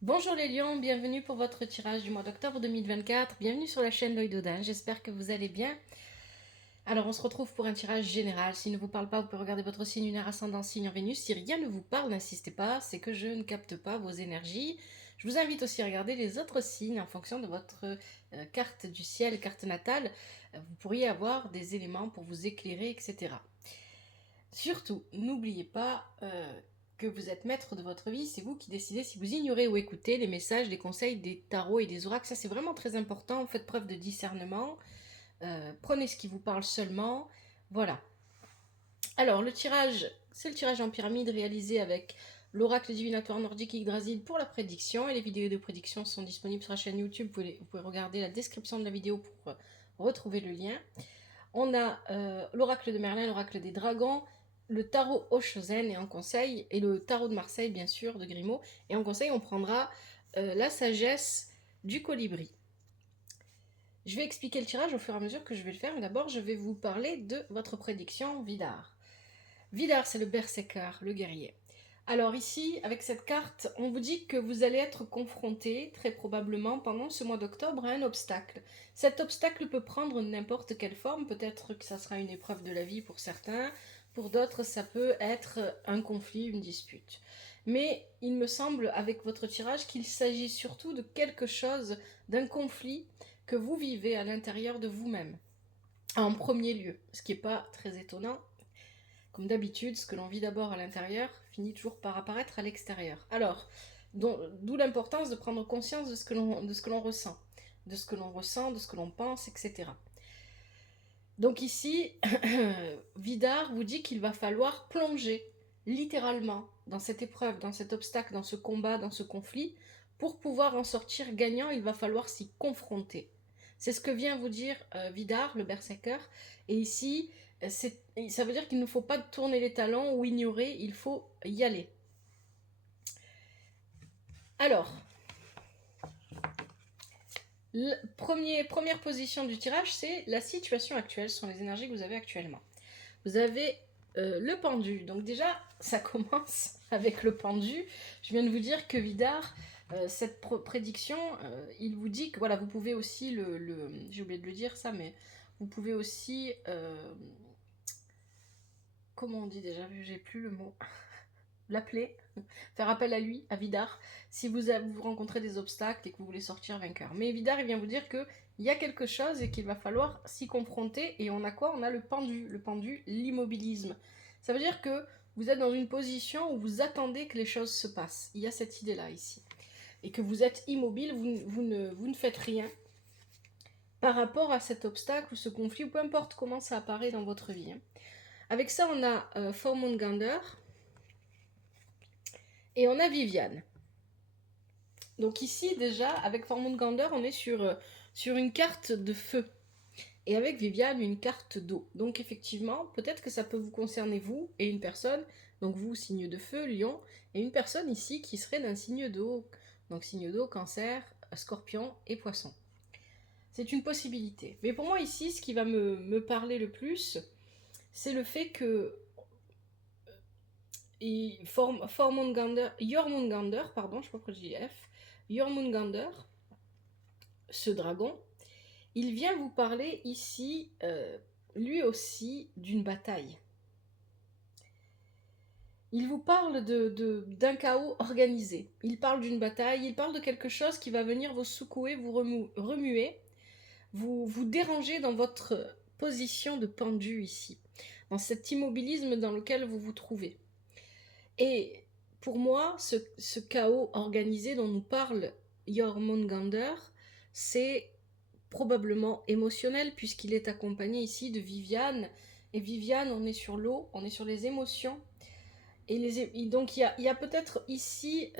Bonjour les lions, bienvenue pour votre tirage du mois d'octobre 2024. Bienvenue sur la chaîne L'Oeil d'Odin, j'espère que vous allez bien. Alors on se retrouve pour un tirage général. S'il ne vous parle pas, vous pouvez regarder votre signe lunaire ascendant, signe en Vénus. Si rien ne vous parle, n'insistez pas, c'est que je ne capte pas vos énergies. Je vous invite aussi à regarder les autres signes en fonction de votre carte du ciel, carte natale. Vous pourriez avoir des éléments pour vous éclairer, etc. Surtout, n'oubliez pas que vous êtes maître de votre vie, c'est vous qui décidez si vous ignorez ou écoutez les messages, les conseils des tarots et des oracles. Ça, c'est vraiment très important. Faites preuve de discernement. Prenez ce qui vous parle seulement. Voilà. Alors, le tirage, c'est le tirage en pyramide réalisé avec l'oracle divinatoire nordique Yggdrasil pour la prédiction. Et les vidéos de prédiction sont disponibles sur la chaîne YouTube. Vous pouvez regarder la description de la vidéo pour retrouver le lien. On a l'oracle de Merlin, l'oracle des dragons, le tarot Oshozen et en conseil, et le tarot de Marseille, bien sûr, de Grimaud. Et en conseil, on prendra la sagesse du colibri. Je vais expliquer le tirage au fur et à mesure que je vais le faire. Mais d'abord, je vais vous parler de votre prédiction Vidar. Vidar, c'est le berserker, le guerrier. Alors ici, avec cette carte, on vous dit que vous allez être confronté, très probablement, pendant ce mois d'octobre, à un obstacle. Cet obstacle peut prendre n'importe quelle forme, peut-être que ça sera une épreuve de la vie pour certains, pour d'autres ça peut être un conflit, une dispute. Mais il me semble, avec votre tirage, qu'il s'agit surtout de quelque chose, d'un conflit que vous vivez à l'intérieur de vous-même, en premier lieu, ce qui n'est pas très étonnant. Comme d'habitude, ce que l'on vit d'abord à l'intérieur finit toujours par apparaître à l'extérieur. Alors, d'où l'importance de prendre conscience de ce que l'on ressent, de ce que l'on ressent, de ce que l'on pense, etc. Donc ici, Vidar vous dit qu'il va falloir plonger littéralement dans cette épreuve, dans cet obstacle, dans ce combat, dans ce conflit. Pour pouvoir en sortir gagnant, il va falloir s'y confronter. C'est ce que vient vous dire Vidar, le berserker. Et ici, ça veut dire qu'il ne faut pas tourner les talons ou ignorer, il faut y aller. Alors, première position du tirage, c'est la situation actuelle, ce sont les énergies que vous avez actuellement. Vous avez le pendu. Donc déjà, ça commence avec le pendu. Je viens de vous dire que Vidar, cette prédiction, il vous dit que voilà, vous pouvez aussi j'ai oublié de le dire ça, mais vous pouvez aussi comment on dit déjà, j'ai plus le mot, l'appeler, faire appel à lui, à Vidar, si vous rencontrez des obstacles et que vous voulez sortir vainqueur. Mais Vidar, il vient vous dire que il y a quelque chose et qu'il va falloir s'y confronter. Et on a quoi? On a le pendu, l'immobilisme. Ça veut dire que vous êtes dans une position où vous attendez que les choses se passent. Il y a cette idée-là ici. Et que vous êtes immobile, vous ne faites rien par rapport à cet obstacle ou ce conflit, ou peu importe comment ça apparaît dans votre vie. Avec ça, on a Formondgander et on a Viviane. Donc ici, déjà, avec Formondgander, on est sur une carte de feu. Et avec Viviane, une carte d'eau. Donc effectivement, peut-être que ça peut vous concerner vous et une personne, donc vous, signe de feu, lion, et une personne ici qui serait d'un signe d'eau. Donc signe d'eau, cancer, scorpion et poisson. C'est une possibilité. Mais pour moi ici, ce qui va me parler le plus, c'est le fait que Jormungandr, pardon, je sais pas pourquoi je dis F, Jormungandr, ce dragon, il vient vous parler ici, lui aussi, d'une bataille. Il vous parle d'un chaos organisé. Il parle d'une bataille, il parle de quelque chose qui va venir vous secouer, vous remuer, vous déranger dans votre position de pendu ici, dans cet immobilisme dans lequel vous vous trouvez. Et pour moi, ce chaos organisé dont nous parle Jormungandr, c'est probablement émotionnel puisqu'il est accompagné ici de Viviane. Et Viviane, on est sur l'eau, on est sur les émotions. Donc il y a peut-être ici...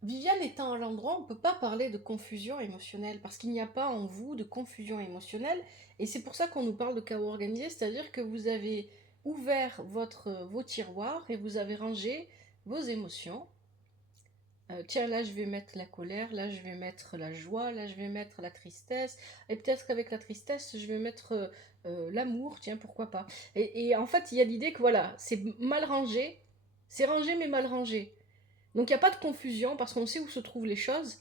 Viviane étant à l'endroit, on ne peut pas parler de confusion émotionnelle parce qu'il n'y a pas en vous de confusion émotionnelle. Et c'est pour ça qu'on nous parle de chaos organisé, c'est-à-dire que vous avez ouvert vos tiroirs et vous avez rangé vos émotions. Tiens, là je vais mettre la colère, là je vais mettre la joie, là je vais mettre la tristesse, et peut-être qu'avec la tristesse je vais mettre l'amour, tiens, pourquoi pas. Et en fait il y a l'idée que voilà, c'est mal rangé, C'est rangé mais mal rangé. Donc il n'y a pas de confusion parce qu'on sait où se trouvent les choses,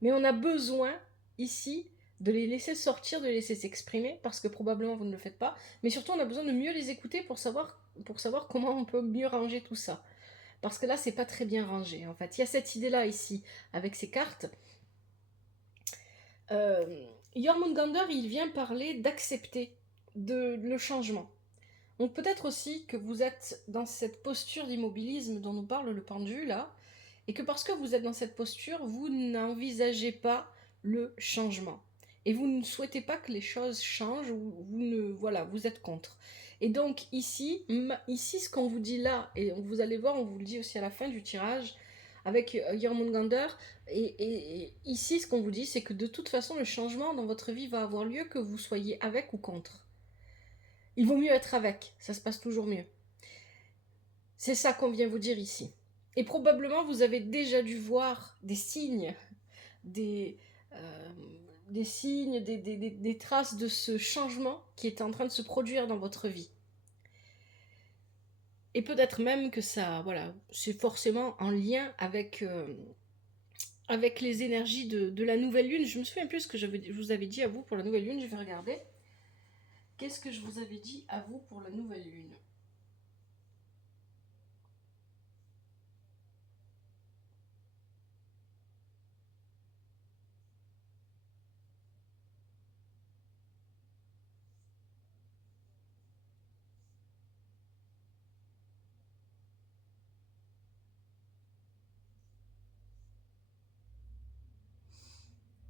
mais on a besoin ici de les laisser sortir, de les laisser s'exprimer, parce que probablement vous ne le faites pas, mais surtout on a besoin de mieux les écouter pour savoir comment on peut mieux ranger tout ça. Parce que là, c'est pas très bien rangé, en fait. Il y a cette idée-là ici, avec ces cartes. Jormungandr, il vient parler d'accepter le changement. Donc peut-être aussi que vous êtes dans cette posture d'immobilisme dont nous parle le pendu, là, et que parce que vous êtes dans cette posture, vous n'envisagez pas le changement. Et vous ne souhaitez pas que les choses changent, ou voilà, vous êtes contre. Et donc ici, ce qu'on vous dit là, et vous allez voir, on vous le dit aussi à la fin du tirage, avec Jormungandr, et ici ce qu'on vous dit, c'est que de toute façon, le changement dans votre vie va avoir lieu que vous soyez avec ou contre. Il vaut mieux être avec, ça se passe toujours mieux. C'est ça qu'on vient vous dire ici. Et probablement vous avez déjà dû voir des signes, des signes, des traces de ce changement qui est en train de se produire dans votre vie. Et peut-être même que ça, voilà, c'est forcément en lien avec les énergies de la nouvelle lune. Je me souviens plus ce que je vous avais dit à vous pour la nouvelle lune, je vais regarder. Qu'est-ce que je vous avais dit à vous pour la nouvelle lune ?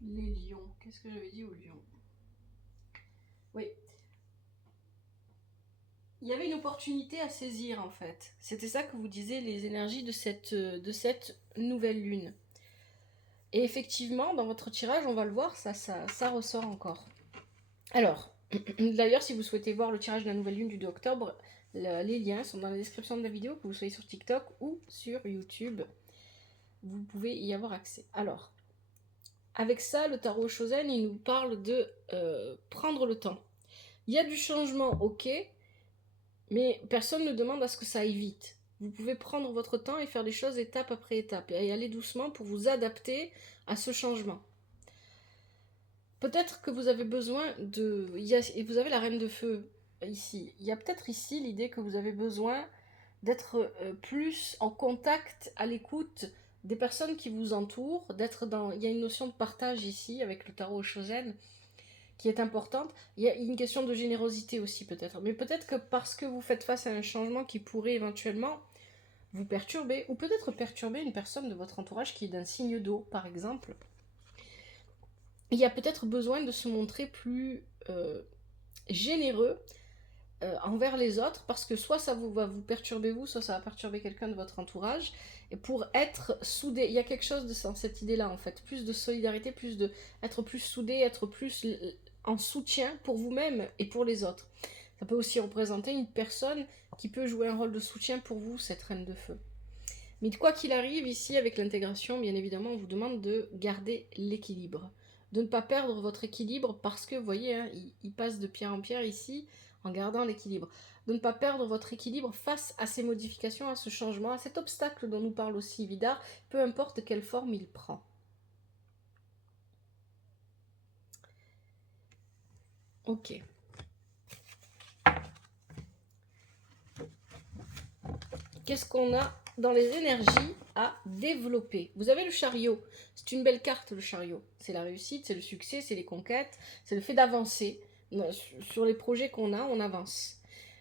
Les lions. Qu'est-ce que j'avais dit aux lions ? Oui. Il y avait une opportunité à saisir en fait. C'était ça que vous disiez, les énergies de cette nouvelle lune. Et effectivement, dans votre tirage, on va le voir, ça ressort encore. Alors, d'ailleurs, si vous souhaitez voir le tirage de la nouvelle lune du 2 octobre, les liens sont dans la description de la vidéo, que vous soyez sur TikTok ou sur YouTube. Vous pouvez y avoir accès. Alors, avec ça, le tarot Shozen, il nous parle de prendre le temps. Il y a du changement, ok, mais personne ne demande à ce que ça aille vite. Vous pouvez prendre votre temps et faire les choses étape après étape et aller doucement pour vous adapter à ce changement. Peut-être que vous avez besoin de... Et vous avez la reine de feu ici. Il y a peut-être ici l'idée que vous avez besoin d'être plus en contact, à l'écoute des personnes qui vous entourent, d'être dans... Il y a une notion de partage ici avec le tarot Shozen qui est importante. Il y a une question de générosité aussi peut-être. Mais peut-être que parce que vous faites face à un changement qui pourrait éventuellement vous perturber, ou peut-être perturber une personne de votre entourage qui est d'un signe d'eau, par exemple, il y a peut-être besoin de se montrer plus généreux envers les autres, parce que soit ça va vous perturber vous, soit ça va perturber quelqu'un de votre entourage, et pour être soudé, il y a quelque chose de cette idée-là en fait, plus de solidarité, être plus soudé, être plus en soutien pour vous-même et pour les autres. Ça peut aussi représenter une personne qui peut jouer un rôle de soutien pour vous, cette reine de feu. Mais quoi qu'il arrive, ici, avec l'intégration, bien évidemment, on vous demande de garder l'équilibre. De ne pas perdre votre équilibre parce que, vous voyez, hein, il passe de pierre en pierre ici en gardant l'équilibre. De ne pas perdre votre équilibre face à ces modifications, à ce changement, à cet obstacle dont nous parle aussi Vidar, peu importe quelle forme il prend. Ok. Qu'est-ce qu'on a dans les énergies à développer? Vous avez le chariot. C'est une belle carte, le chariot. C'est la réussite, c'est le succès, c'est les conquêtes, c'est le fait d'avancer. Sur les projets qu'on a, on avance.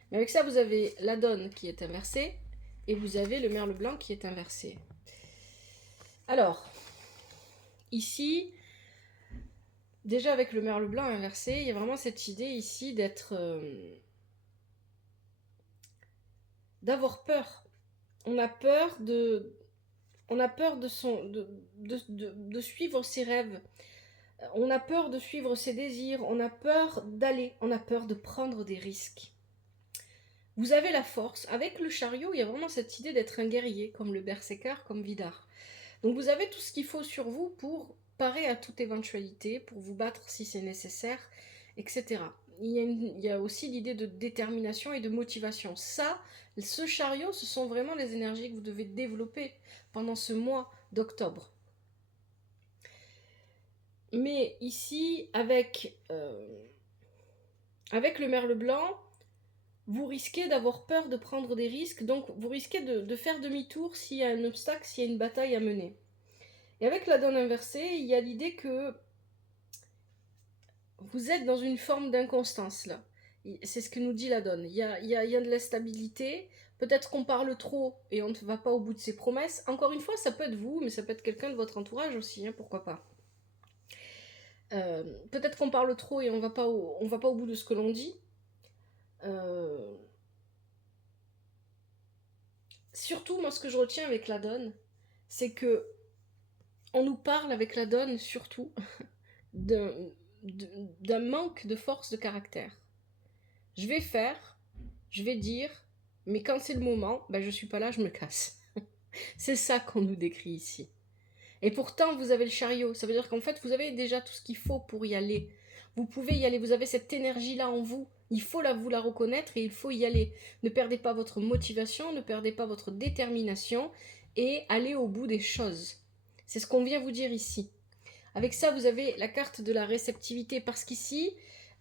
Mais avec ça, vous avez la donne qui est inversée et vous avez le merle blanc qui est inversé. Alors, ici, déjà avec le merle blanc inversé, il y a vraiment cette idée ici d'avoir peur. On a peur de suivre ses rêves. On a peur de suivre ses désirs. On a peur d'aller. On a peur de prendre des risques. Vous avez la force. Avec le chariot, il y a vraiment cette idée d'être un guerrier, comme le berserker, comme Vidar. Donc vous avez tout ce qu'il faut sur vous pour parer à toute éventualité, pour vous battre si c'est nécessaire, etc. il y a aussi l'idée de détermination et de motivation. Ça, ce chariot, ce sont vraiment les énergies que vous devez développer pendant ce mois d'octobre. Mais ici, avec le merle blanc, vous risquez d'avoir peur de prendre des risques, donc vous risquez de faire demi-tour s'il y a un obstacle, s'il y a une bataille à mener. Et avec la donne inversée, il y a l'idée que vous êtes dans une forme d'inconstance là. C'est ce que nous dit la donne. Il y a de l'instabilité. Peut-être qu'on parle trop et on ne va pas au bout de ses promesses. Encore une fois, ça peut être vous, mais ça peut être quelqu'un de votre entourage aussi, hein, pourquoi pas. Peut-être qu'on parle trop et on va pas au bout de ce que l'on dit. Surtout, moi, ce que je retiens avec la donne, c'est que on nous parle avec la donne surtout d'un manque de force de caractère. Je vais faire, je vais dire, mais quand c'est le moment, ben je suis pas là, je me casse. C'est ça qu'on nous décrit ici. Et pourtant, vous avez le chariot. Ça veut dire qu'en fait, vous avez déjà tout ce qu'il faut pour y aller. Vous pouvez y aller, vous avez cette énergie-là en vous. Il faut vous la reconnaître et il faut y aller. Ne perdez pas votre motivation, ne perdez pas votre détermination et allez au bout des choses. C'est ce qu'on vient vous dire ici. Avec ça, vous avez la carte de la réceptivité parce qu'ici,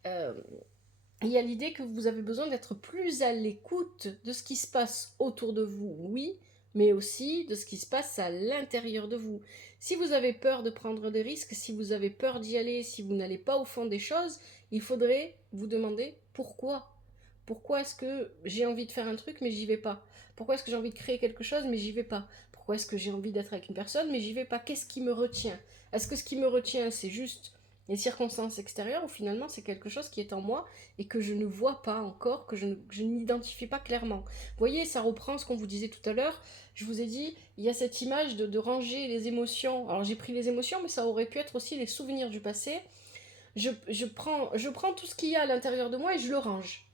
il y a l'idée que vous avez besoin d'être plus à l'écoute de ce qui se passe autour de vous, oui, mais aussi de ce qui se passe à l'intérieur de vous. Si vous avez peur de prendre des risques, si vous avez peur d'y aller, si vous n'allez pas au fond des choses, il faudrait vous demander pourquoi. Pourquoi est-ce que j'ai envie de faire un truc mais j'y vais pas? Pourquoi est-ce que j'ai envie de créer quelque chose mais j'y vais pas? Pourquoi est-ce que j'ai envie d'être avec une personne mais j'y vais pas? Qu'est-ce qui me retient? Est-ce que ce qui me retient c'est juste les circonstances extérieures ou finalement c'est quelque chose qui est en moi et que je ne vois pas encore, que je n'identifie pas clairement. Vous voyez, ça reprend ce qu'on vous disait tout à l'heure. Je vous ai dit, il y a cette image de ranger les émotions. Alors j'ai pris les émotions, mais ça aurait pu être aussi les souvenirs du passé. Je prends tout ce qu'il y a à l'intérieur de moi et je le range.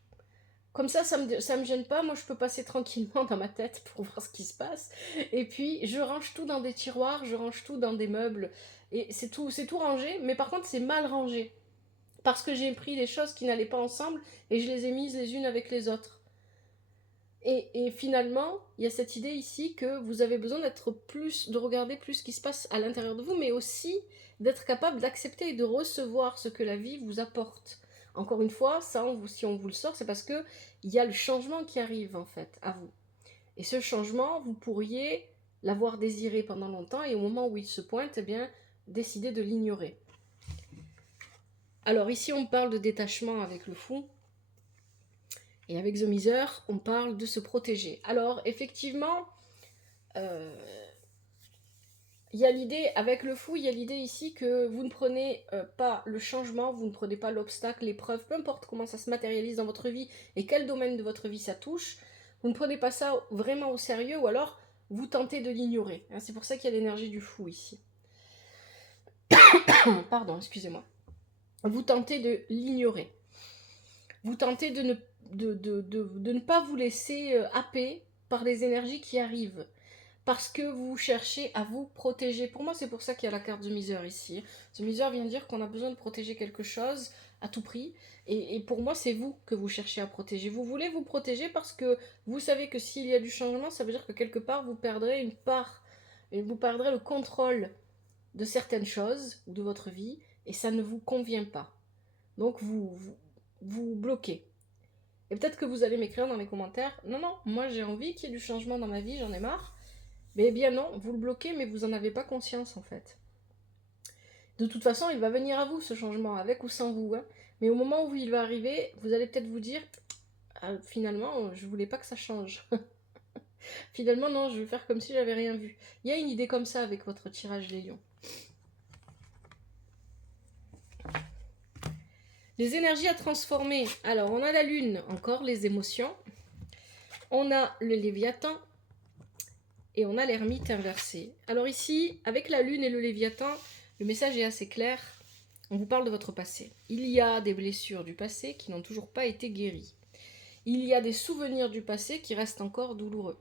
Comme ça me gêne pas. Moi, je peux passer tranquillement dans ma tête pour voir ce qui se passe. Et puis, je range tout dans des tiroirs, je range tout dans des meubles. Et c'est tout rangé. Mais par contre, c'est mal rangé. Parce que j'ai pris des choses qui n'allaient pas ensemble et je les ai mises les unes avec les autres. Et finalement, il y a cette idée ici que vous avez besoin de regarder plus ce qui se passe à l'intérieur de vous, mais aussi d'être capable d'accepter et de recevoir ce que la vie vous apporte. Encore une fois, ça, si on vous le sort, c'est parce que il y a le changement qui arrive en fait à vous. Et ce changement, vous pourriez l'avoir désiré pendant longtemps et au moment où il se pointe, eh bien, décider de l'ignorer. Alors ici, on parle de détachement avec le fou. Et avec The Miser, on parle de se protéger. Alors, effectivement, il y a l'idée, avec le fou, il y a l'idée ici que vous ne prenez pas le changement, vous ne prenez pas l'obstacle, l'épreuve, peu importe comment ça se matérialise dans votre vie et quel domaine de votre vie ça touche, vous ne prenez pas ça vraiment au sérieux ou alors vous tentez de l'ignorer. C'est pour ça qu'il y a l'énergie du fou ici. Pardon, excusez-moi. Vous tentez de l'ignorer. Vous tentez de ne pas vous laisser happer par les énergies qui arrivent. Parce que vous cherchez à vous protéger. Pour moi, c'est pour ça qu'il y a la carte de Miser ici. The Miser vient dire qu'on a besoin de protéger quelque chose à tout prix. Et pour moi, c'est vous que vous cherchez à protéger. Vous voulez vous protéger parce que vous savez que s'il y a du changement, ça veut dire que quelque part, vous perdrez une part. Et vous perdrez le contrôle de certaines choses ou de votre vie. Et ça ne vous convient pas. Donc, vous bloquez. Et peut-être que vous allez m'écrire dans les commentaires, non, moi j'ai envie qu'il y ait du changement dans ma vie, j'en ai marre. Mais eh bien non, vous le bloquez, mais vous n'en avez pas conscience en fait. De toute façon, il va venir à vous ce changement, avec ou sans vous. Hein. Mais au moment où il va arriver, vous allez peut-être vous dire, ah, finalement, je voulais pas que ça change. Finalement, non, je vais faire comme si j'avais rien vu. Il y a une idée comme ça avec votre tirage les lions. Les énergies à transformer. Alors, on a la lune, encore les émotions. On a le léviathan. Et on a l'ermite inversé. Alors ici, avec la lune et le léviathan, le message est assez clair. On vous parle de votre passé. Il y a des blessures du passé qui n'ont toujours pas été guéries. Il y a des souvenirs du passé qui restent encore douloureux.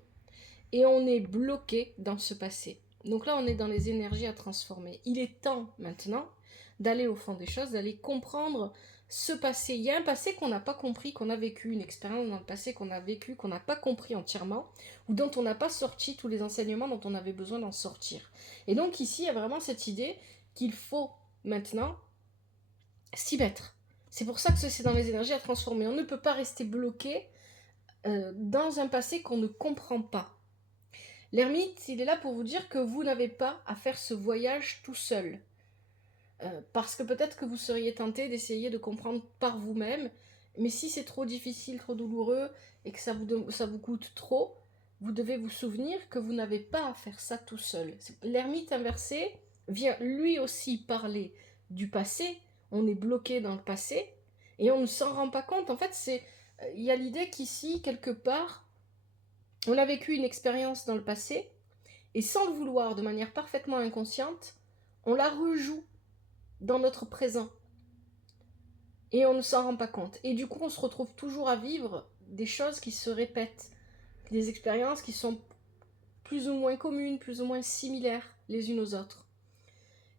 Et on est bloqué dans ce passé. Donc là, on est dans les énergies à transformer. Il est temps maintenant d'aller au fond des choses, d'aller comprendre ce passé. Il y a un passé qu'on n'a pas compris, qu'on a vécu, une expérience dans le passé qu'on a vécu, qu'on n'a pas compris entièrement, ou dont on n'a pas sorti tous les enseignements dont on avait besoin d'en sortir. Et donc ici, il y a vraiment cette idée qu'il faut maintenant s'y mettre. C'est pour ça que c'est dans les énergies à transformer. On ne peut pas rester bloqué dans un passé qu'on ne comprend pas. L'ermite, il est là pour vous dire que vous n'avez pas à faire ce voyage tout seul. Parce que peut-être que vous seriez tenté d'essayer de comprendre par vous-même, mais si c'est trop difficile, trop douloureux, et que ça vous coûte trop, vous devez vous souvenir que vous n'avez pas à faire ça tout seul. L'ermite inversé vient lui aussi parler du passé, on est bloqué dans le passé, et on ne s'en rend pas compte. En fait, il y a l'idée qu'ici, quelque part, on a vécu une expérience dans le passé, et sans le vouloir, de manière parfaitement inconsciente, on la rejoue dans notre présent. Et on ne s'en rend pas compte. Et du coup, on se retrouve toujours à vivre des choses qui se répètent, des expériences qui sont plus ou moins communes, plus ou moins similaires les unes aux autres.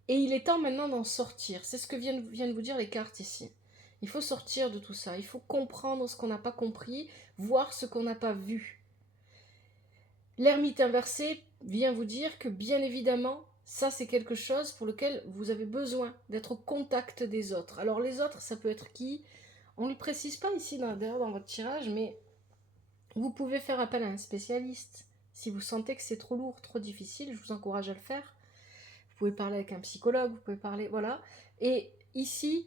Et il est temps maintenant d'en sortir. C'est ce que viennent de vous dire les cartes ici. Il faut sortir de tout ça. Il faut comprendre ce qu'on n'a pas compris, voir ce qu'on n'a pas vu. L'ermite inversé vient vous dire que bien évidemment, ça c'est quelque chose pour lequel vous avez besoin d'être au contact des autres. Alors les autres, ça peut être qui? On ne le précise pas ici d'ailleurs dans votre tirage, mais vous pouvez faire appel à un spécialiste. Si vous sentez que c'est trop lourd, trop difficile, je vous encourage à le faire. Vous pouvez parler avec un psychologue, vous pouvez parler, voilà. Et ici,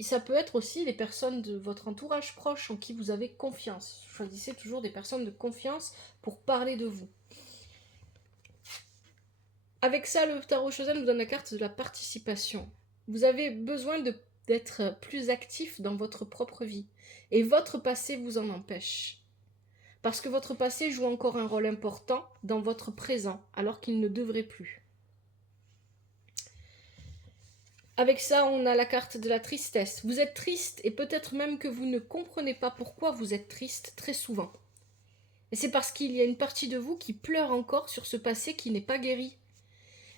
ça peut être aussi les personnes de votre entourage proche en qui vous avez confiance. Choisissez toujours des personnes de confiance pour parler de vous. Avec ça, le tarot Shozen vous donne la carte de la participation. Vous avez besoin d'être plus actif dans votre propre vie. Et votre passé vous en empêche. Parce que votre passé joue encore un rôle important dans votre présent, alors qu'il ne devrait plus. Avec ça, on a la carte de la tristesse. Vous êtes triste et peut-être même que vous ne comprenez pas pourquoi vous êtes triste très souvent. Et c'est parce qu'il y a une partie de vous qui pleure encore sur ce passé qui n'est pas guéri.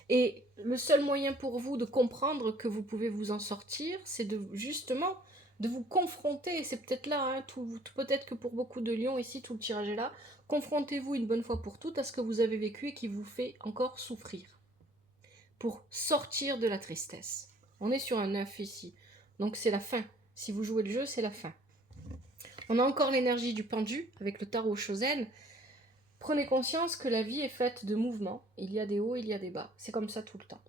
Et le seul moyen pour vous de comprendre que vous pouvez vous en sortir, c'est justement de vous confronter, et c'est peut-être là, hein, peut-être que pour beaucoup de lions ici, tout le tirage est là, confrontez-vous une bonne fois pour toutes à ce que vous avez vécu et qui vous fait encore souffrir, pour sortir de la tristesse. On est sur un 9 ici, donc c'est la fin. Si vous jouez le jeu, c'est la fin. On a encore l'énergie du pendu, avec le tarot Shozen. Prenez conscience que la vie est faite de mouvements, il y a des hauts, il y a des bas, c'est comme ça tout le temps.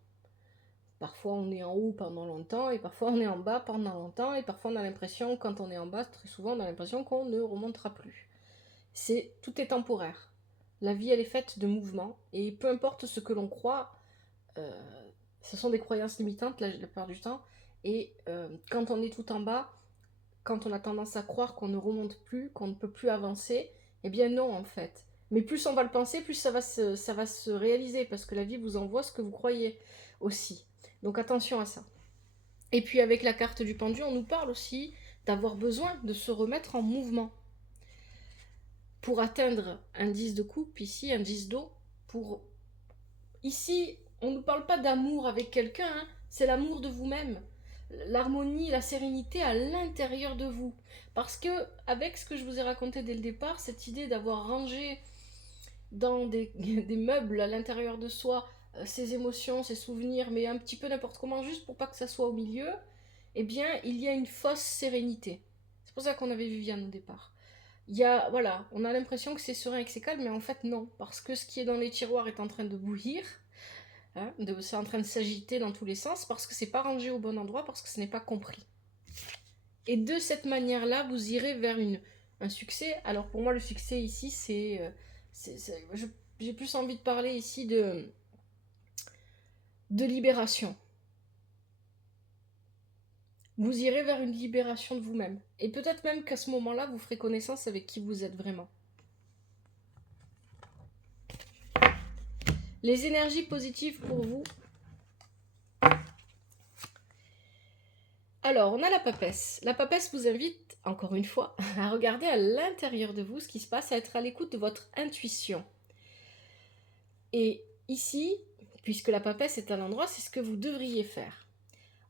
Parfois on est en haut pendant longtemps, et parfois on est en bas pendant longtemps, et parfois on a l'impression, quand on est en bas, très souvent on a l'impression qu'on ne remontera plus. Tout est temporaire. La vie elle est faite de mouvements, et peu importe ce que l'on croit, ce sont des croyances limitantes la plupart du temps, et quand on est tout en bas, quand on a tendance à croire qu'on ne remonte plus, qu'on ne peut plus avancer, eh bien non en fait. Mais plus on va le penser, plus ça va se réaliser, parce que la vie vous envoie ce que vous croyez aussi. Donc attention à ça. Et puis avec la carte du pendu, on nous parle aussi d'avoir besoin de se remettre en mouvement. Pour atteindre un 10 de coupe, ici, un 10 d'eau, Ici, on ne nous parle pas d'amour avec quelqu'un, hein, c'est l'amour de vous-même. L'harmonie, la sérénité à l'intérieur de vous. Parce que, avec ce que je vous ai raconté dès le départ, cette idée d'avoir rangé dans des meubles à l'intérieur de soi ses émotions, ses souvenirs, mais un petit peu n'importe comment, juste pour pas que ça soit au milieu, eh bien, il y a une fausse sérénité. C'est pour ça qu'on avait Viviane au départ. Voilà, on a l'impression que c'est serein et que c'est calme, mais en fait non, parce que ce qui est dans les tiroirs est en train de bouillir, hein, c'est en train de s'agiter dans tous les sens, parce que c'est pas rangé au bon endroit, parce que ce n'est pas compris. Et de cette manière-là, vous irez vers un succès. Alors pour moi, le succès ici, j'ai plus envie de parler ici de libération. Vous irez vers une libération de vous-même. Et peut-être même qu'à ce moment-là, vous ferez connaissance avec qui vous êtes vraiment. Les énergies positives pour vous. Alors, on a la papesse. La papesse vous invite, encore une fois, à regarder à l'intérieur de vous ce qui se passe, à être à l'écoute de votre intuition. Et ici, puisque la papesse est à l'endroit, c'est ce que vous devriez faire.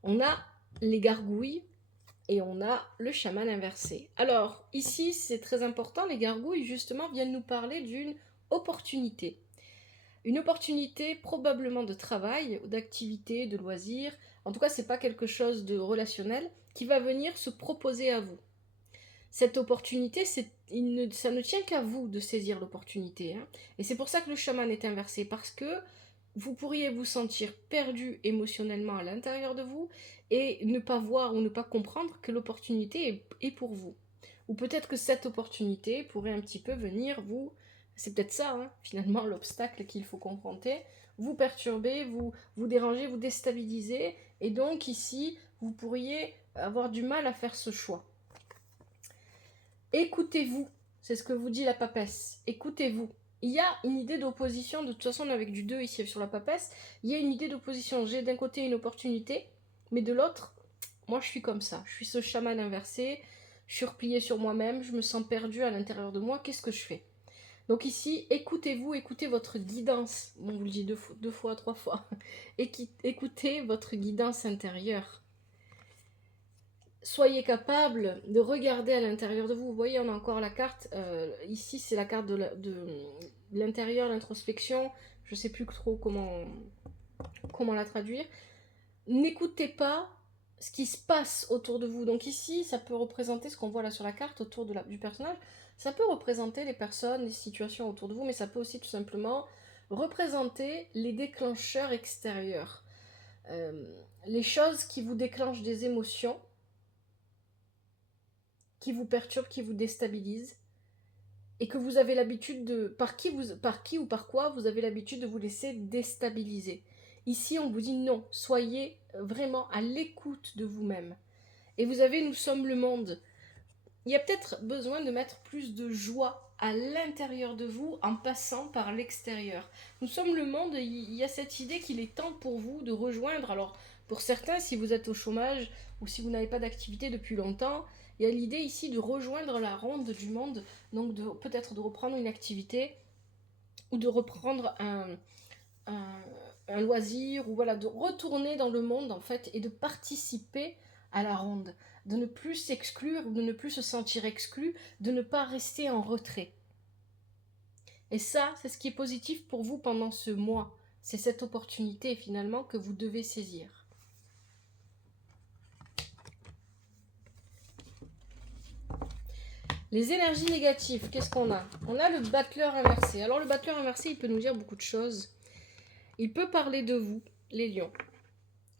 On a les gargouilles, et on a le chaman inversé. Alors, ici, c'est très important, les gargouilles, justement, viennent nous parler d'une opportunité. Une opportunité probablement de travail, d'activité, de loisir. En tout cas, c'est pas quelque chose de relationnel qui va venir se proposer à vous. Cette opportunité, ça ne tient qu'à vous de saisir l'opportunité. Hein. Et c'est pour ça que le chaman est inversé, parce que vous pourriez vous sentir perdu émotionnellement à l'intérieur de vous et ne pas voir ou ne pas comprendre que l'opportunité est pour vous. Ou peut-être que cette opportunité pourrait un petit peu venir vous... C'est peut-être ça, hein, finalement, l'obstacle qu'il faut confronter. Vous perturber, vous déranger, vous déstabiliser. Et donc ici, vous pourriez avoir du mal à faire ce choix. Écoutez-vous, c'est ce que vous dit la papesse. Écoutez-vous. Il y a une idée d'opposition, de toute façon on est avec du 2 ici sur la papesse, il y a une idée d'opposition. J'ai d'un côté une opportunité, mais de l'autre, moi je suis comme ça. Je suis ce chaman inversé, je suis repliée sur moi-même, je me sens perdue à l'intérieur de moi, qu'est-ce que je fais? Donc ici, écoutez-vous, écoutez votre guidance. Bon, vous le dis deux fois, 3 fois. Écoutez votre guidance intérieure. Soyez capable de regarder à l'intérieur de vous. Vous voyez, on a encore la carte. Ici, c'est la carte de l'intérieur, l'introspection. Je ne sais plus trop comment la traduire. N'écoutez pas ce qui se passe autour de vous. Donc ici, ça peut représenter ce qu'on voit là sur la carte autour du personnage. Ça peut représenter les personnes, les situations autour de vous, mais ça peut aussi tout simplement représenter les déclencheurs extérieurs. Les choses qui vous déclenchent des émotions, qui vous perturbe, qui vous déstabilise, et que vous avez l'habitude de... Par qui ou par quoi vous avez l'habitude de vous laisser déstabiliser. Ici, on vous dit non, soyez vraiment à l'écoute de vous-même. Et vous avez Nous sommes le monde. Il y a peut-être besoin de mettre plus de joie à l'intérieur de vous en passant par l'extérieur. Nous sommes le monde, il y a cette idée qu'il est temps pour vous de rejoindre. Alors, pour certains, si vous êtes au chômage ou si vous n'avez pas d'activité depuis longtemps, il y a l'idée ici de rejoindre la ronde du monde, donc peut-être de reprendre une activité ou de reprendre un loisir, ou voilà, de retourner dans le monde en fait et de participer à la ronde, de ne plus s'exclure, de ne plus se sentir exclu, de ne pas rester en retrait. Et ça, c'est ce qui est positif pour vous pendant ce mois. C'est cette opportunité finalement que vous devez saisir. Les énergies négatives, qu'est-ce qu'on a? On a le battleur inversé. Alors le battleur inversé, il peut nous dire beaucoup de choses. Il peut parler de vous, les lions,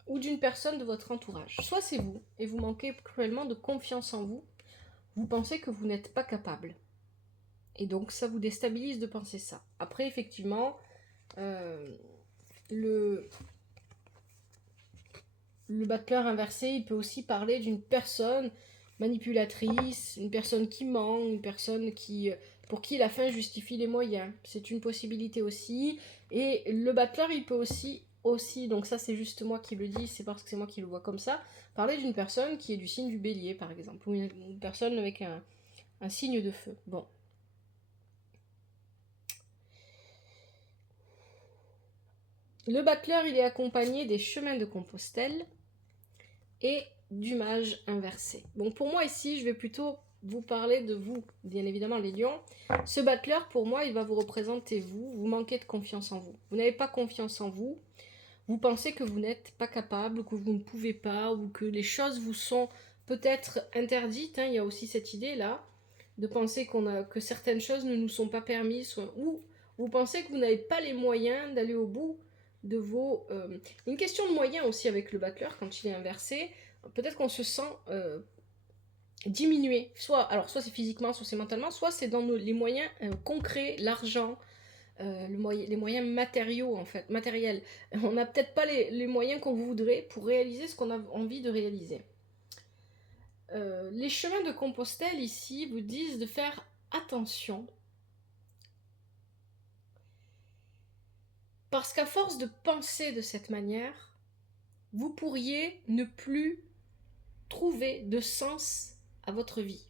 ou d'une personne de votre entourage. Soit c'est vous, et vous manquez cruellement de confiance en vous. Vous pensez que vous n'êtes pas capable. Et donc ça vous déstabilise de penser ça. Après, effectivement, le battleur inversé, il peut aussi parler d'une personne manipulatrice, une personne qui ment, une personne pour qui la fin justifie les moyens. C'est une possibilité aussi. Et le battleur, il peut aussi, donc ça c'est juste moi qui le dis, c'est parce que c'est moi qui le vois comme ça, parler d'une personne qui est du signe du bélier par exemple, ou une personne avec un signe de feu. Bon. Le battleur, il est accompagné des chemins de Compostelle et du mage inversé. Donc pour moi ici, je vais plutôt vous parler de vous, bien évidemment les lions. Ce battleur, pour moi, il va vous représenter vous manquez de confiance en vous. Vous n'avez pas confiance en vous, vous pensez que vous n'êtes pas capable, que vous ne pouvez pas, ou que les choses vous sont peut-être interdites. Hein. Il y a aussi cette idée-là, de penser que certaines choses ne nous sont pas permises, ou vous pensez que vous n'avez pas les moyens d'aller au bout de vos... Une question de moyens aussi avec le battleur, quand il est inversé, peut-être qu'on se sent diminué. Soit c'est physiquement, soit c'est mentalement, soit c'est dans les moyens concrets, l'argent, les moyens matériaux en fait, matériels. On n'a peut-être pas les moyens qu'on voudrait pour réaliser ce qu'on a envie de réaliser. Les chemins de Compostelle ici vous disent de faire attention. Parce qu'à force de penser de cette manière, vous pourriez ne plus trouver de sens à votre vie.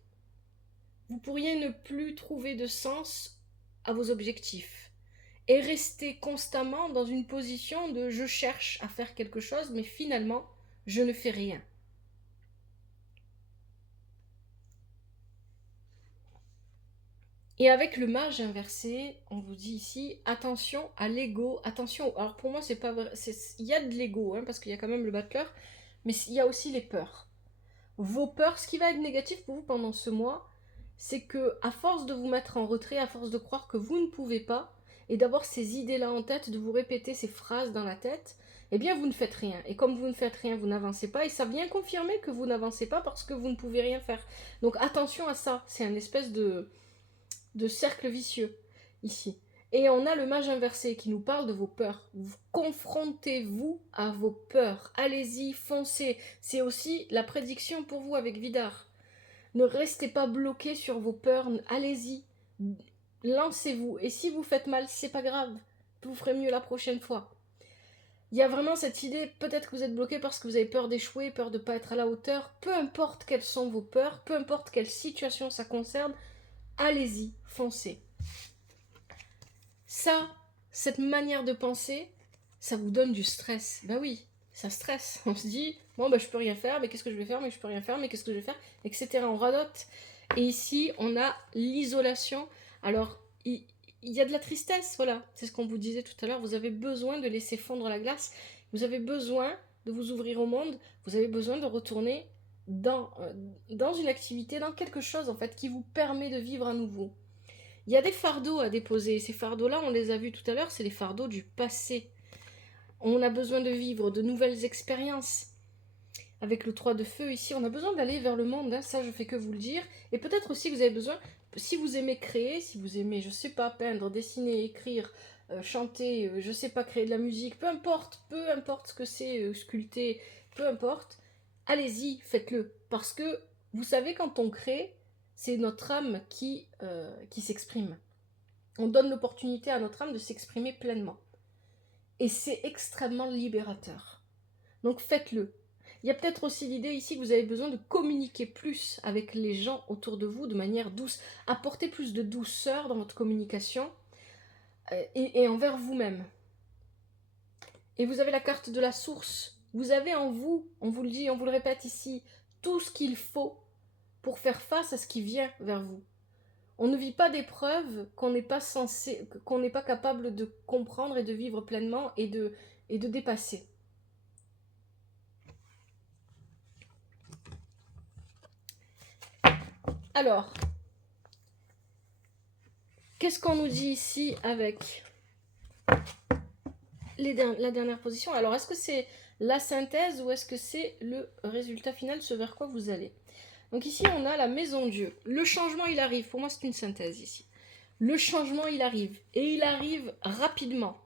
Vous pourriez ne plus trouver de sens à vos objectifs et rester constamment dans une position de je cherche à faire quelque chose, mais finalement, je ne fais rien. Et avec le mage inversé, on vous dit ici, attention à l'ego, attention, alors pour moi c'est pas vrai, il y a de l'ego, hein, parce qu'il y a quand même le battleur, mais il y a aussi les peurs. Vos peurs, ce qui va être négatif pour vous pendant ce mois, c'est que à force de vous mettre en retrait, à force de croire que vous ne pouvez pas, et d'avoir ces idées-là en tête, de vous répéter ces phrases dans la tête, eh bien vous ne faites rien. Et comme vous ne faites rien, vous n'avancez pas, et ça vient confirmer que vous n'avancez pas parce que vous ne pouvez rien faire. Donc attention à ça, c'est une espèce de cercle vicieux, ici. Et on a le mage inversé qui nous parle de vos peurs. Confrontez-vous à vos peurs. Allez-y, foncez. C'est aussi la prédiction pour vous avec Vidar. Ne restez pas bloqué sur vos peurs. Allez-y. Lancez-vous. Et si vous faites mal, c'est pas grave. Vous ferez mieux la prochaine fois. Il y a vraiment cette idée, peut-être que vous êtes bloqué parce que vous avez peur d'échouer, peur de ne pas être à la hauteur. Peu importe quelles sont vos peurs, peu importe quelle situation ça concerne, allez-y, foncez. Ça, cette manière de penser, ça vous donne du stress. Ben oui, ça stresse. On se dit, bon, ben je peux rien faire, mais qu'est-ce que je vais faire, mais je peux rien faire, mais qu'est-ce que je vais faire, etc. On radote. Et ici, on a l'isolation. Alors, il y a de la tristesse, voilà. C'est ce qu'on vous disait tout à l'heure. Vous avez besoin de laisser fondre la glace. Vous avez besoin de vous ouvrir au monde. Vous avez besoin de retourner dans une activité, dans quelque chose, en fait, qui vous permet de vivre à nouveau. Il y a des fardeaux à déposer. Ces fardeaux-là, on les a vus tout à l'heure, c'est les fardeaux du passé. On a besoin de vivre de nouvelles expériences. Avec le 3 de feu ici, on a besoin d'aller vers le monde, hein, ça je fais que vous le dire. Et peut-être aussi que vous avez besoin, si vous aimez créer, si vous aimez, je sais pas, peindre, dessiner, écrire, chanter, je sais pas, créer de la musique, peu importe ce que c'est, sculpter, peu importe, allez-y, faites-le. Parce que, vous savez, quand on crée, c'est notre âme qui s'exprime. On donne l'opportunité à notre âme de s'exprimer pleinement. Et c'est extrêmement libérateur. Donc faites-le. Il y a peut-être aussi l'idée ici que vous avez besoin de communiquer plus avec les gens autour de vous de manière douce. Apporter plus de douceur dans votre communication et envers vous-même. Et vous avez la carte de la source. Vous avez en vous, on vous le dit, on vous le répète ici, tout ce qu'il faut pour faire face à ce qui vient vers vous. On ne vit pas d'épreuves qu'on n'est pas censé, qu'on n'est pas capable de comprendre et de vivre pleinement et de dépasser. Alors, qu'est-ce qu'on nous dit ici avec la dernière position? Alors, est-ce que c'est la synthèse ou est-ce que c'est le résultat final, ce vers quoi vous allez? Donc ici, on a la maison Dieu. Le changement, il arrive. Pour moi, c'est une synthèse ici. Le changement, il arrive. Et il arrive rapidement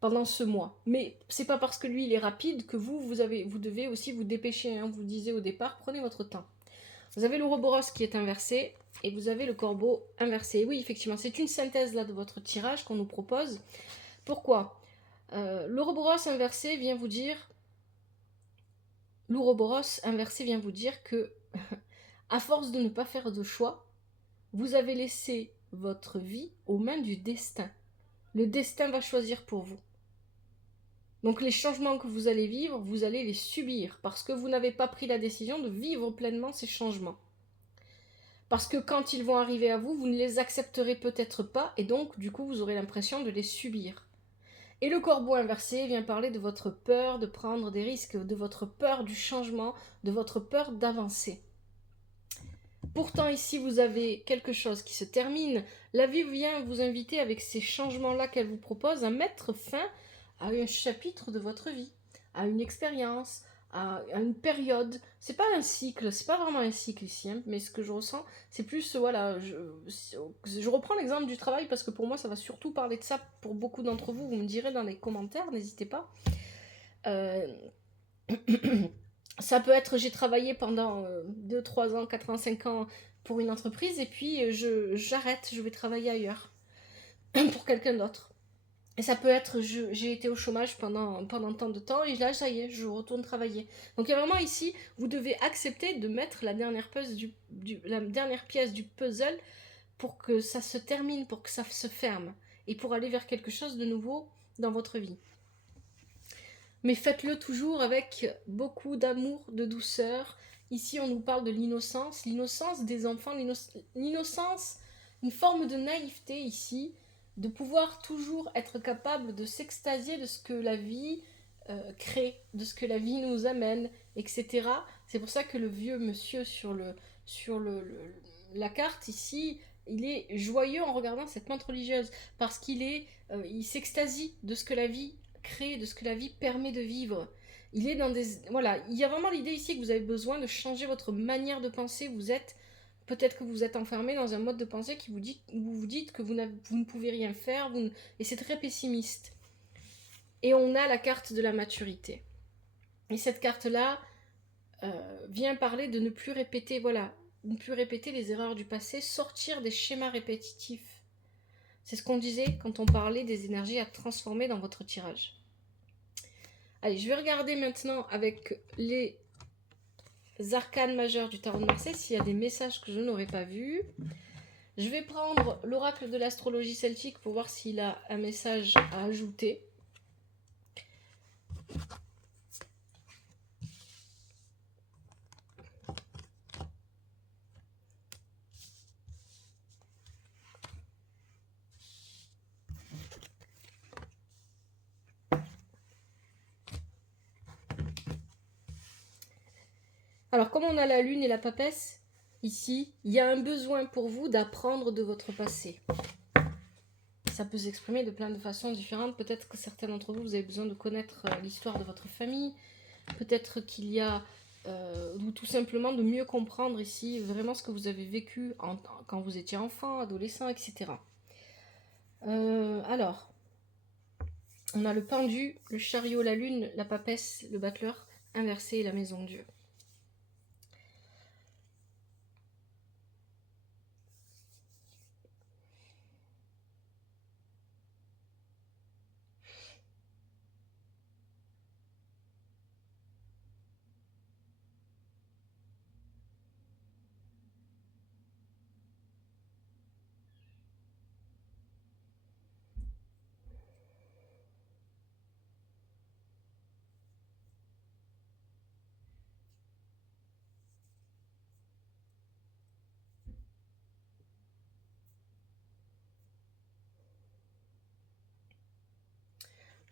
pendant ce mois. Mais c'est pas parce que lui, il est rapide que vous devez aussi vous dépêcher. Hein. Vous disiez au départ, prenez votre temps. Vous avez l'Ouroboros qui est inversé et vous avez le corbeau inversé. Et oui, effectivement, c'est une synthèse là de votre tirage qu'on nous propose. Pourquoi l'Ouroboros inversé vient vous dire... L'Ouroboros inversé vient vous dire que, à force de ne pas faire de choix, vous avez laissé votre vie aux mains du destin. Le destin va choisir pour vous. Donc les changements que vous allez vivre, vous allez les subir parce que vous n'avez pas pris la décision de vivre pleinement ces changements. Parce que quand ils vont arriver à vous, vous ne les accepterez peut-être pas et donc du coup vous aurez l'impression de les subir. Et le corbeau inversé vient parler de votre peur de prendre des risques, de votre peur du changement, de votre peur d'avancer. Pourtant ici vous avez quelque chose qui se termine. La vie vient vous inviter avec ces changements-là qu'elle vous propose à mettre fin à un chapitre de votre vie, à une expérience, à une période. C'est pas un cycle, c'est pas vraiment un cycle ici, hein, mais ce que je ressens, c'est plus, voilà, je reprends l'exemple du travail parce que pour moi ça va surtout parler de ça pour beaucoup d'entre vous, vous me direz dans les commentaires, n'hésitez pas. Ça peut être, j'ai travaillé pendant 2, 3 ans, 4 ans, 5 ans pour une entreprise et puis j'arrête, je vais travailler ailleurs pour quelqu'un d'autre. Et ça peut être, j'ai été au chômage pendant tant de temps et là, ça y est, je retourne travailler. Donc il y a vraiment ici, vous devez accepter de mettre la dernière pièce du puzzle pour que ça se termine, pour que ça se ferme et pour aller vers quelque chose de nouveau dans votre vie. Mais faites-le toujours avec beaucoup d'amour, de douceur. Ici, on nous parle de l'innocence des enfants, l'innocence une forme de naïveté ici, de pouvoir toujours être capable de s'extasier de ce que la vie crée, de ce que la vie nous amène, etc. C'est pour ça que le vieux monsieur sur la carte ici, il est joyeux en regardant cette menthe religieuse, parce il s'extasie de ce que la vie crée, de ce que la vie permet de vivre. Il est dans des... Voilà, il y a vraiment l'idée ici que vous avez besoin de changer votre manière de penser. Peut-être que vous êtes enfermé dans un mode de pensée qui vous vous dites que vous ne pouvez rien faire, et c'est très pessimiste. Et on a la carte de la maturité. Et cette carte-là vient parler de ne plus répéter, ne plus répéter les erreurs du passé, sortir des schémas répétitifs. C'est ce qu'on disait quand on parlait des énergies à transformer dans votre tirage. Allez, je vais regarder maintenant avec les arcanes majeures du tarot de Marseille s'il y a des messages que je n'aurais pas vus. Je vais prendre l'oracle de l'astrologie celtique pour voir s'il a un message à ajouter. Alors, comme on a la lune et la papesse, ici, il y a un besoin pour vous d'apprendre de votre passé. Ça peut s'exprimer de plein de façons différentes. Peut-être que certains d'entre vous, vous avez besoin de connaître l'histoire de votre famille. Peut-être qu'il y a, ou tout simplement de mieux comprendre ici vraiment ce que vous avez vécu quand vous étiez enfant, adolescent, etc. Alors, on a le pendu, le chariot, la lune, la papesse, le battleur inversé et la maison de Dieu.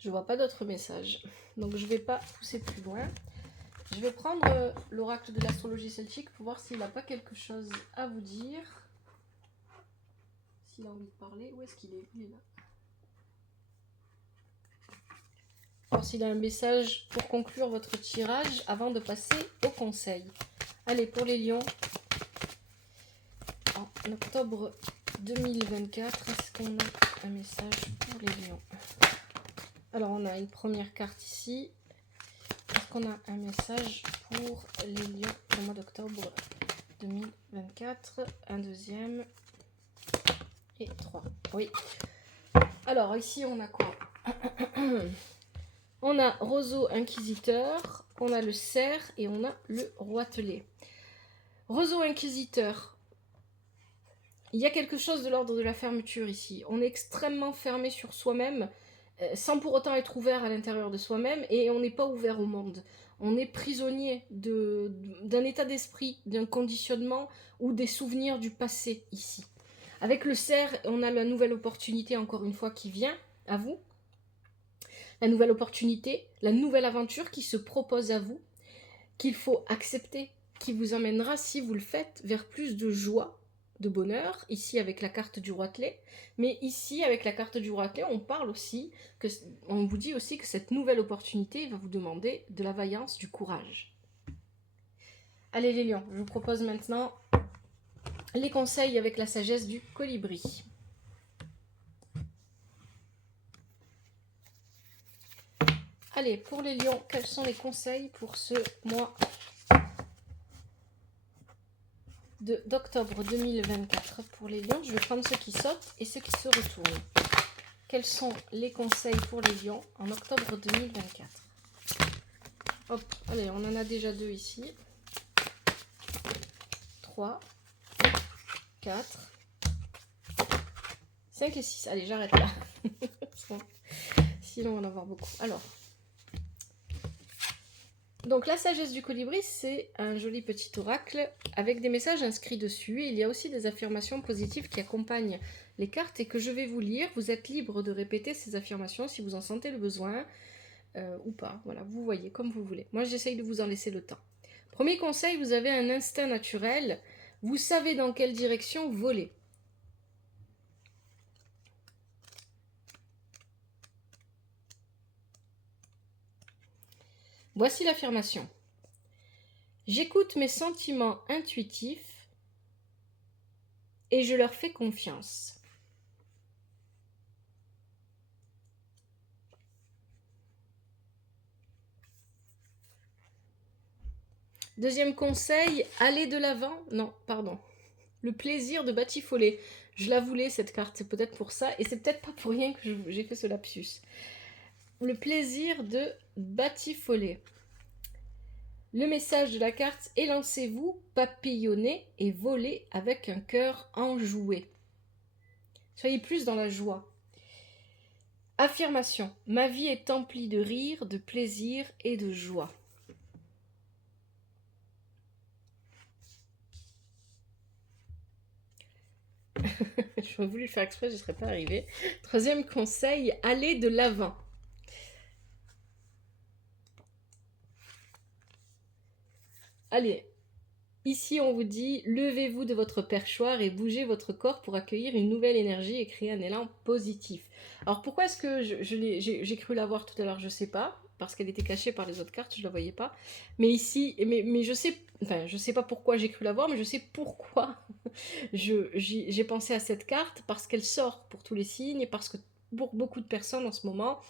Je vois pas d'autres messages, donc je vais pas pousser plus loin. Je vais prendre l'oracle de l'astrologie celtique pour voir s'il n'a pas quelque chose à vous dire. S'il a envie de parler, où est-ce qu'il est? Il est là. Alors s'il a un message pour conclure votre tirage avant de passer au conseil. Allez, pour les lions, en octobre 2024, est-ce qu'on a un message pour les lions? Alors on a une première carte ici. Est-ce qu'on a un message pour les lions au mois d'octobre 2024? Un deuxième et 3. Oui. Alors ici on a quoi? On a Roseau Inquisiteur, on a le cerf et on a le roitelet. Roseau Inquisiteur. Il y a quelque chose de l'ordre de la fermeture ici. On est extrêmement fermé sur soi-même, sans pour autant être ouvert à l'intérieur de soi-même, et on n'est pas ouvert au monde. On est prisonnier d'un état d'esprit, d'un conditionnement ou des souvenirs du passé ici. Avec le cerf, on a la nouvelle opportunité, encore une fois, qui vient à vous. La nouvelle opportunité, la nouvelle aventure qui se propose à vous, qu'il faut accepter, qui vous emmènera, si vous le faites, vers plus de joie, de bonheur, ici avec la carte du roitelet. Mais ici, avec la carte du roitelet, on vous dit aussi que cette nouvelle opportunité va vous demander de la vaillance, du courage. Allez les lions, je vous propose maintenant les conseils avec la sagesse du colibri. Allez, pour les lions, quels sont les conseils pour ce mois d'octobre 2024 pour les lions? Je vais prendre ceux qui sautent et ceux qui se retournent. Quels sont les conseils pour les lions en octobre 2024? Hop, allez, on en a déjà 2 ici. 3, 4, 5 et 6. Allez, j'arrête là. Sinon, on va en avoir beaucoup. Alors, Donc la sagesse du colibri, c'est un joli petit oracle avec des messages inscrits dessus. Il y a aussi des affirmations positives qui accompagnent les cartes et que je vais vous lire. Vous êtes libre de répéter ces affirmations si vous en sentez le besoin ou pas. Voilà, vous voyez comme vous voulez. Moi, j'essaye de vous en laisser le temps. Premier conseil, vous avez un instinct naturel. Vous savez dans quelle direction voler. Voici l'affirmation. J'écoute mes sentiments intuitifs et je leur fais confiance. Deuxième conseil, aller de l'avant. Non, pardon. Le plaisir de batifoler. Je la voulais cette carte, c'est peut-être pour ça, et c'est peut-être pas pour rien que j'ai fait ce lapsus. Le plaisir de batifoler. Le message de la carte, élancez-vous, papillonnez et volez avec un cœur enjoué. Soyez plus dans la joie. Affirmation, ma vie est emplie de rire, de plaisir et de joie. J'aurais voulu le faire exprès, je ne serais pas arrivée. Troisième conseil, allez de l'avant. Allez, ici on vous dit, levez-vous de votre perchoir et bougez votre corps pour accueillir une nouvelle énergie et créer un élan positif. Alors pourquoi est-ce que j'ai cru la voir tout à l'heure, je ne sais pas, parce qu'elle était cachée par les autres cartes, je ne la voyais pas. Mais ici, mais je sais, enfin je sais pas pourquoi j'ai cru la voir, mais je sais pourquoi j'ai pensé à cette carte, parce qu'elle sort pour tous les signes et parce que pour beaucoup de personnes en ce moment,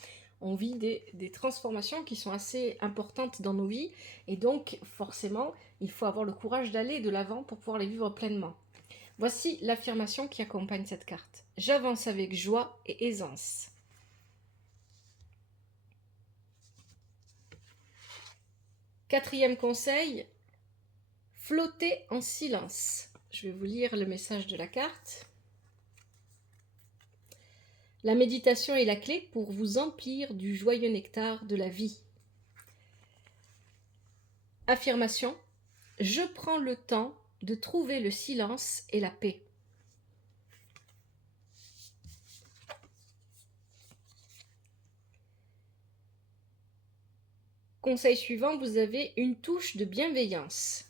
on vit des transformations qui sont assez importantes dans nos vies et donc forcément il faut avoir le courage d'aller de l'avant pour pouvoir les vivre pleinement. Voici l'affirmation qui accompagne cette carte. J'avance avec joie et aisance. Quatrième conseil, flottez en silence. Je vais vous lire le message de la carte. La méditation est la clé pour vous emplir du joyeux nectar de la vie. Affirmation, je prends le temps de trouver le silence et la paix. Conseil suivant, vous avez une touche de bienveillance.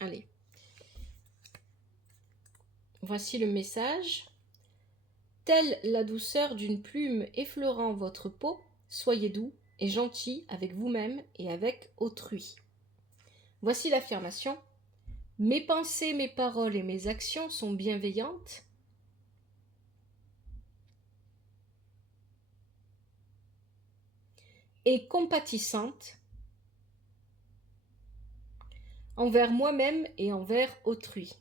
Allez. Voici le message. Telle la douceur d'une plume effleurant votre peau, soyez doux et gentil avec vous-même et avec autrui. Voici l'affirmation. Mes pensées, mes paroles et mes actions sont bienveillantes et compatissantes envers moi-même et envers autrui.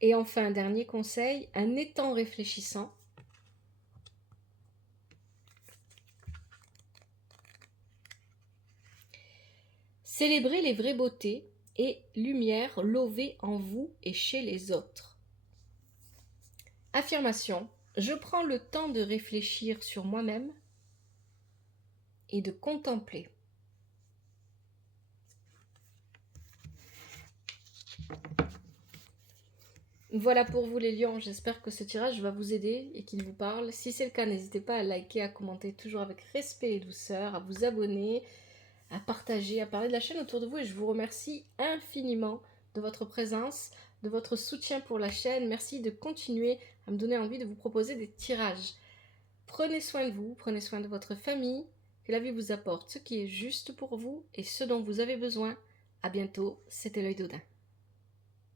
Et enfin, dernier conseil, un étang réfléchissant. Célébrez les vraies beautés et lumières lovées en vous et chez les autres. Affirmation, je prends le temps de réfléchir sur moi-même et de contempler. Voilà pour vous les lions, j'espère que ce tirage va vous aider et qu'il vous parle. Si c'est le cas, n'hésitez pas à liker, à commenter toujours avec respect et douceur, à vous abonner, à partager, à parler de la chaîne autour de vous et je vous remercie infiniment de votre présence, de votre soutien pour la chaîne. Merci de continuer à me donner envie de vous proposer des tirages. Prenez soin de vous, prenez soin de votre famille, que la vie vous apporte ce qui est juste pour vous et ce dont vous avez besoin. À bientôt, c'était l'œil d'Odin.